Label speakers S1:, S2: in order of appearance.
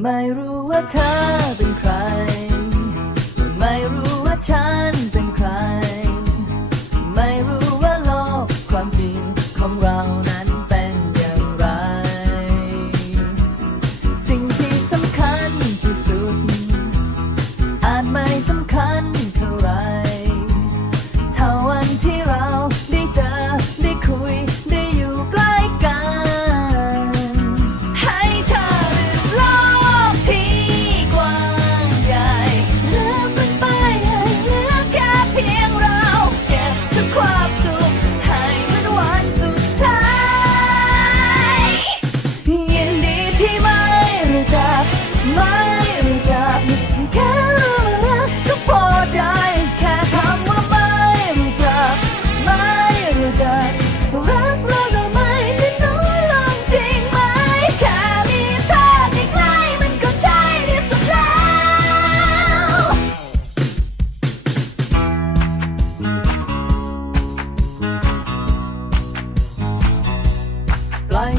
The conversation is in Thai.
S1: ไม่รู้ว่าเธอเป็นใคร ไม่รู้ว่าฉัน